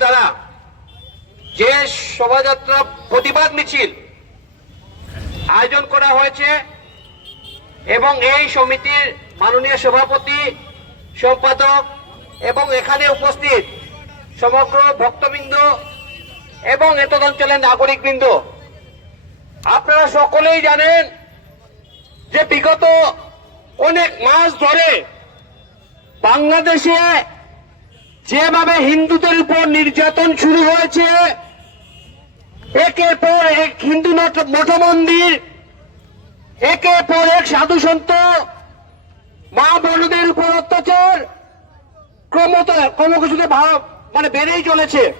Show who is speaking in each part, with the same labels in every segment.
Speaker 1: দ্বারা যে শোভাযাত্রা প্রতিবাদ মিছিল আয়োজন করা হয়েছে এবং এই সমিতির মাননীয় সভাপতি সম্পাদক এবং এখানে উপস্থিত সমগ্র ভক্তবৃন্দ এবং এতদ অঞ্চলের নাগরিকবৃন্দ আপনারা সকলেই জানেন যে বিগত অনেক মাস ধরে বাংলাদেশে যেভাবে হিন্দুদের উপর নির্যাতন শুরু হয়েছে, একের পর এক হিন্দু মঠ- মন্দির একের পর এক সাধু সন্ত, মা বোনদের উপর অত্যাচার ক্রমত ক্রমকুচুতে ভাব মানে বেড়েই চলেছে।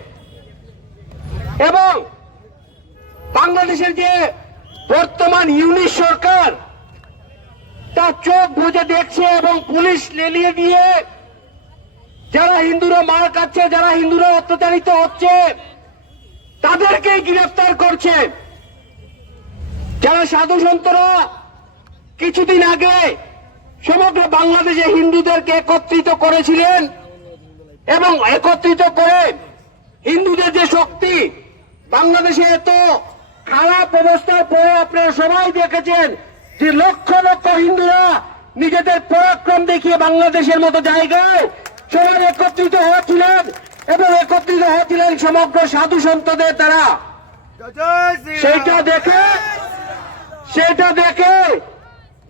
Speaker 1: এবং বাংলাদেশের যে বর্তমান ইউনিট সরকার তার চোখ বুঝে দেখছে এবং পুলিশ লেলিয়ে দিয়ে যারা হিন্দুরা মার খাচ্ছে, যারা হিন্দুরা অত্যাচারিত হচ্ছে, তাদেরকেই গ্রেফতার করছে। যারা সাধু সন্তরা, কিছুদিন আগে সমগ্র বাংলাদেশে হিন্দুদেরকে একত্রিত করেছিলেন এবং একত্রিত করে হিন্দুদের যে শক্তি, বাংলাদেশে এত খারাপ অবস্থার পরে আপনারা সবাই দেখেছেন যে লক্ষ লক্ষ হিন্দুরা নিজেদের পরাক্রম দেখিয়ে বাংলাদেশের মতো জায়গায় সবাই একত্রিত হয়েছিলেন এবং একত্রিত হয়েছিলেন সমগ্র সাধু সন্তদের দ্বারা। সেইটা দেখে সেটা দেখে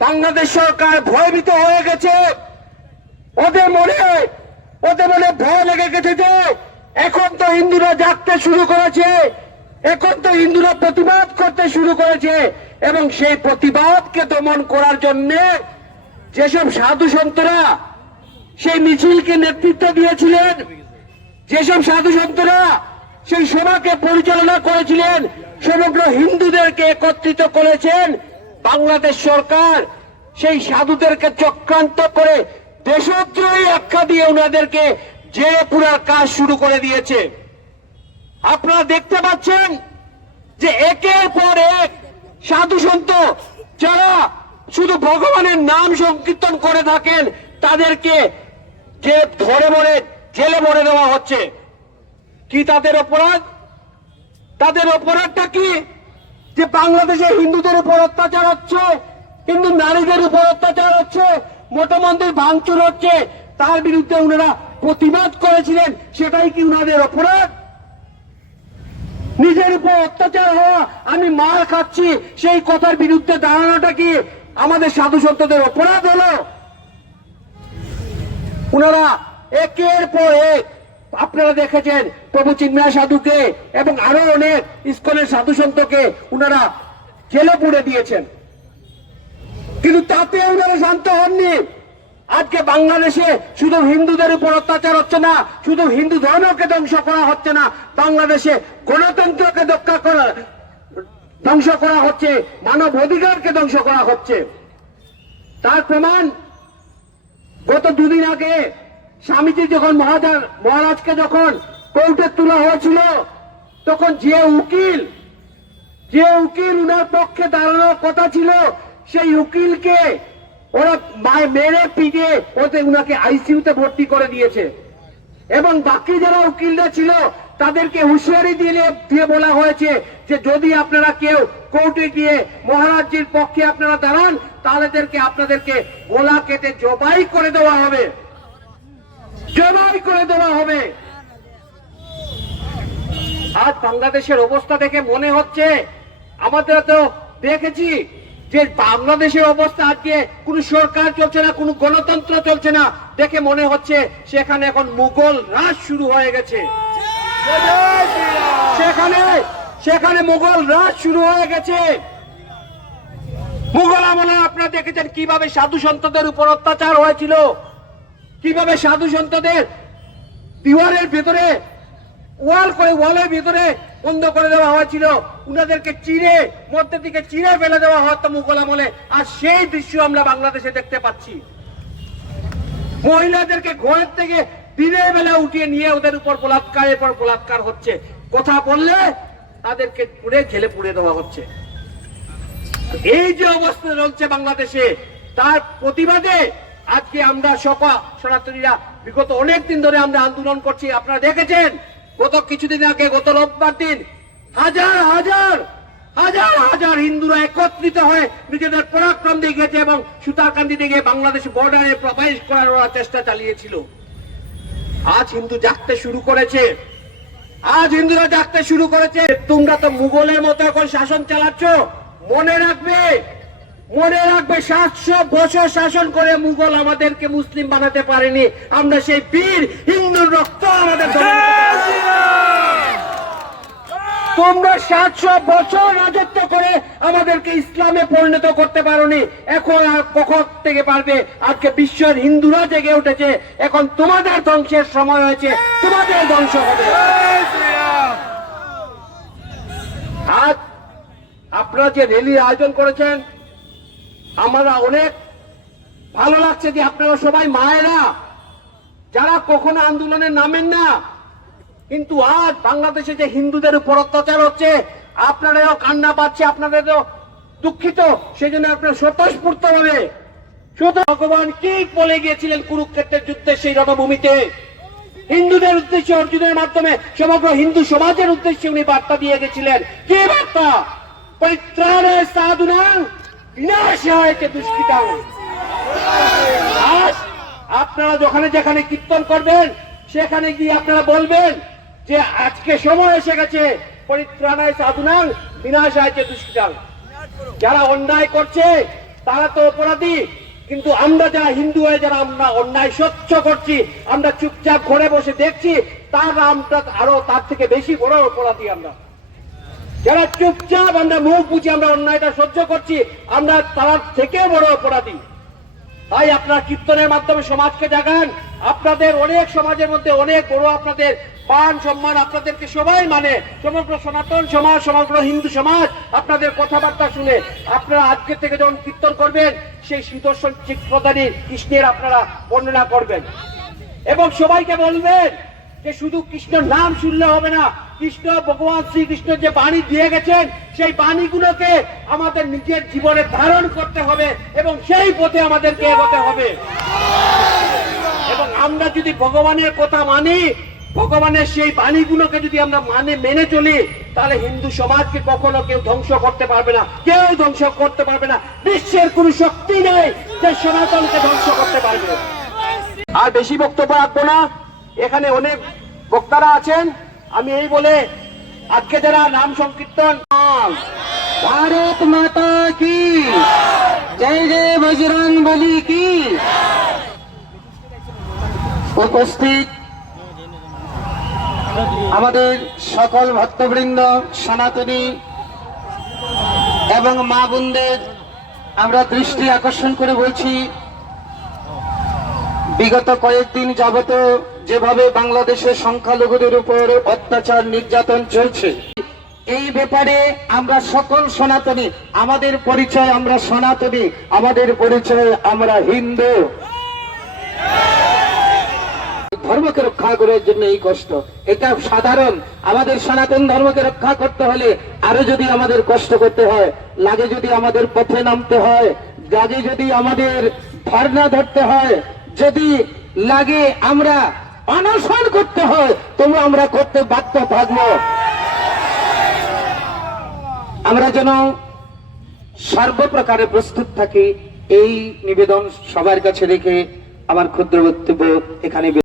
Speaker 1: বাংলাদেশ সরকার ভয়ভীত হয়ে গেছে। ওদের মনে ওদের মনে ভয় লেগে গেছে যে এখন তো হিন্দুরা জাগতে শুরু করেছে, এখন তো হিন্দুরা প্রতিবাদ করতে শুরু করেছে। এবং সেই প্রতিবাদকে দমন করার জন্য যেসব সাধু সন্তরা সেই মিছিলকে নেতৃত্ব দিয়েছিলেন, যেসব সাধু সন্তরা সেই সভাকে পরিচালনা করেছিলেন, সমগ্র হিন্দুদেরকে একত্রিত করেছেন, বাংলাদেশ সরকার সেই সাধুদেরকে চক্রান্ত করে দেশদ্রোহী আখ্যা দিয়ে ওনাদেরকে জেলে পুরার কাজ শুরু করে দিয়েছে। আপনারা দেখতে পাচ্ছেন যে একের পর এক সাধু সন্ত যারা শুধু ভগবানের নাম সংকীর্তন করে থাকেন, তাদেরকে যে ধরে মরে, জেলে ভরে দেওয়া হচ্ছে। কি তাদের অপরাধ? তাদের অপরাধটা কি? যে বাংলাদেশে হিন্দুদের উপর অত্যাচার হচ্ছে, হিন্দু নারীদের উপর অত্যাচার হচ্ছে মোটা মন্দির ভাঙচুর হচ্ছে, তার বিরুদ্ধে ওনারা প্রতিবাদ করেছিলেন, সেটাই কি উনাদের অপরাধ? নিজের উপর অত্যাচার হওয়া, আমি মার খাচ্ছি, সেই কথার বিরুদ্ধে দাঁড়ানোটা কি আমাদের সাধু সন্তদের অপরাধ হলো? ওনারা একের পর এক, আপনারা দেখেছেন প্রভু চিন্ময় সাধুকে এবং আরও অনেক ইস্কনের সাধু সন্তকে ওনারা জেলে পুড়ে দিয়েছেন। কিন্তু তাতে ওনারা শান্ত হননি। আজকে বাংলাদেশে শুধু হিন্দুদের উপর অত্যাচার হচ্ছে না, শুধু হিন্দু ধর্মকে ধ্বংস করা হচ্ছে না, বাংলাদেশে গণতন্ত্রকে রক্ষা করা, ধ্বংস করা হচ্ছে, মানব অধিকারকে ধ্বংস করা হচ্ছে। তার প্রমাণ, গত দুদিন আগে স্বামীজি যখন মহাজার, মহারাজকে যখন কোর্টে তোলা হয়েছিল, তখন যে উকিল যে উকিল উনার পক্ষে দাঁড়ানোর কথা ছিল, সেই উকিলকে ওরা মায় মেরে পিটিয়ে ওতে উনাকে আইসিইউতে ভর্তি করে দিয়েছে। এবং বাকি যারা উকিলরা ছিল, তাদেরকে হুঁশিয়ারি দিয়ে দিয়ে বলা হয়েছে যে যদি আপনারা কেউ কোর্টে গিয়ে মহারাজজির পক্ষে আপনারা দাঁড়ান তাহলেদেরকে আপনাদেরকে গোলা কেটে জবাই করে দেওয়া হবে। জবাই করে দেওয়া হবে। আজ বাংলাদেশের অবস্থা দেখে মনে হচ্ছে, আমাদের তো দেখেছি যে বাংলাদেশের অবস্থা আজকে, কোনো সরকার চলছে না, কোনো গণতন্ত্র চলছে না, দেখে মনে হচ্ছে সেখানে এখন মুঘল রাজ শুরু হয়ে গেছে। সেখানে সেখানে মুঘল রাজ শুরু হয়ে গেছে। মুঘল আমলে আপনারা দেখেছেন কীভাবে সাধু সন্তদের উপর অত্যাচার হয়েছিল। কীভাবে সাধু সন্তদের দিওয়ারের ভেতরে, ওয়াল করে ওয়ালের ভিতরে বন্ধ করে দেওয়া হয়েছিল। উনাদেরকে চিরে মধ্যে দিকে চিরে ফেলে দেওয়া হতো মুঘল আমলে আর সেই দৃশ্য আমরা বাংলাদেশে দেখতে পাচ্ছি। মহিলাদেরকে ঘরের থেকে দিনের বেলা উঠিয়ে নিয়ে ওদের উপর বলাৎকারের পর বলাৎকার হচ্ছে। কথা বললে তাদেরকে পুড়ে ঝেলে পুড়ে দেওয়া হচ্ছে। এই যে অবস্থা চলছে বাংলাদেশে, তার প্রতিবাদে আজকে আমরা সপা সনাতনীরা, বিগত অনেক দিন ধরে আমরা আন্দোলন করছি। আপনারা দেখেছেন, গত কিছুদিন আগে, গত রোববার দিন হাজার হাজার হাজার হাজার হিন্দুরা একত্রিত হয়ে নিজেদের পরাক্রম দেখিয়েছে এবং সুতারকান্দি থেকে বাংলাদেশ বর্ডারে প্রবেশ করার ওরা চেষ্টা চালিয়েছিল। আজ হিন্দু জাগতে শুরু করেছে। আজ হিন্দুরা জাগতে শুরু করেছে। তোমরা তো মুঘলের মতো এখন শাসন চালাচ্ছ। মনে রাখবে মনে রাখবে সাতশো বছর শাসন করে মুঘল আমাদেরকে মুসলিম বানাতে পারেনি। আমরা সেই বীর হিন্দুর রক্ত আমাদের। তোমরা সাতশো বছর রাজত্ব করে আমাদেরকে ইসলামে পরিণত করতে পারোনি। এখন আর কখন থেকে পারবে? আজকে বিশ্বের হিন্দুরা জেগে উঠেছে। এখন তোমাদের ধ্বংসের সময় হয়েছে। তোমাদের ধ্বংস হবে। আজ আপনারা যে র্যালির আয়োজন করেছেন, আমরা অনেক ভালো লাগছে যে আপনারা সবাই মায়েরা, যারা কখনো আন্দোলনে নামেন না কিন্তু আজ বাংলাদেশে যে হিন্দুদের উপর অত্যাচার হচ্ছে, আপনারাও কান্না পাচ্ছে, আপনাদেরও দুঃখিত। সেই জন্য আপনারা স্বতঃস্ফূর্ত শুধু ভগবান কি বলে গিয়েছিলেন কুরুক্ষেত্রের যুদ্ধে সেই রণভূমিতে। হিন্দুদের উদ্দেশ্যে অর্জুনের মাধ্যমে সমগ্র হিন্দু সমাজের উদ্দেশ্যে উনি বার্তা দিয়ে গেছিলেন। কি বার্তা? পরিত্রাণে সাধুনাং বিনাশে হয়েছে দুষ্কৃতাং। আজ আপনারা যেখানে যেখানে কীর্তন করবেন, সেখানে গিয়ে আপনারা বলবেন যে আজকে সময় এসে গেছে, পরিত্রাণায় বিনাশ আছে দুষ্কৃতাং যারা অন্যায় করছে, তারা তো অপরাধী, কিন্তু আমরা যারা হিন্দু হয়ে, যারা আমরা অন্যায় সহ্য করছি, আমরা চুপচাপ ঘরে বসে দেখছি, তার আমরা আরও তার থেকে বেশি বড় অপরাধী আমরা। যারা চুপচাপ আমরা মুখ বুঝি আমরা অন্যায়টা সহ্য করছি, আমরা তার থেকে বড় অপরাধী। তাই আপনার কীর্তনের মাধ্যমে সমাজকে জাগান আপনাদের অনেক সমাজের মধ্যে অনেক বড় আপনাদের মান সম্মান আপনাদেরকে সবাই মানে। সমগ্র সনাতন সমাজ, সমগ্র হিন্দু সমাজ আপনাদের কথাবার্তা শুনে আপনারা আজকে থেকে যখন কীর্তন করবেন, সেই সুদর্শন চিত্রদারি কৃষ্ণের আপনারা বর্ণনা করবেন। এবং সবাইকে বলবেন যে শুধু কৃষ্ণের নাম শুনলে হবে না, কৃষ্ণ, ভগবান শ্রীকৃষ্ণ যে বাণী দিয়ে গেছেন, সেই বাণীগুলোকে আমাদের নিজের জীবনে ধারণ করতে হবে এবং সেই পথে আমাদেরকে এগোতে হবে। আমরা যদি ভগবানের কথা মানি, ভগবানের সেই বাণীগুলোকে যদি আমরা মানে মেনে চলি, তাহলে হিন্দু সমাজকে কখনো কেউ ধ্বংস করতে পারবে না। কেউ ধ্বংস করতে পারবে না। বিশ্বের কোন শক্তি নেই যে সনাতনকে ধ্বংস করতে পারবে। আর বেশি বক্তব্য রাখব না। এখানে অনেক বক্তারা আছেন। আমি এই বলে আজকে যারা নাম সংকীর্তন
Speaker 2: ভারত মাতা কি? জয় জয় বজরং বলি কি? উপস্থিত আমাদের সকল ভক্তবৃন্দ, সনাতনী এবং মা বোনদের আমরা দৃষ্টি আকর্ষণ করে বলছি, বিগত কয়েকদিন যাবত যেভাবে বাংলাদেশের সংখ্যালঘুদের উপর অত্যাচার, নির্যাতন চলছে, এই ব্যাপারে আমরা সকল সনাতনী, আমাদের পরিচয় আমরা সনাতনী, আমাদের পরিচয় আমরা হিন্দু। ধর্মকে রক্ষা করার জন্য এই কষ্ট। এটা সাধারণ। আমাদের সনাতন ধর্মকে রক্ষা করতে হলে আরও যদি আমাদের কষ্ট করতে হয়, লাগে যদি আমাদের পথে নামতে হয়, লাগে যদি আমাদের ধর্ণা ধরতে হয়, যদি লাগে আমরা অনশন করতে হয়, তবু আমরা করতে বাধ্য থাকব। আমরা যেন সর্বপ্রকারে প্রস্তুত থাকি, এই নিবেদন সবার কাছে রেখে আমার ক্ষুদ্র বক্তব্য এখানে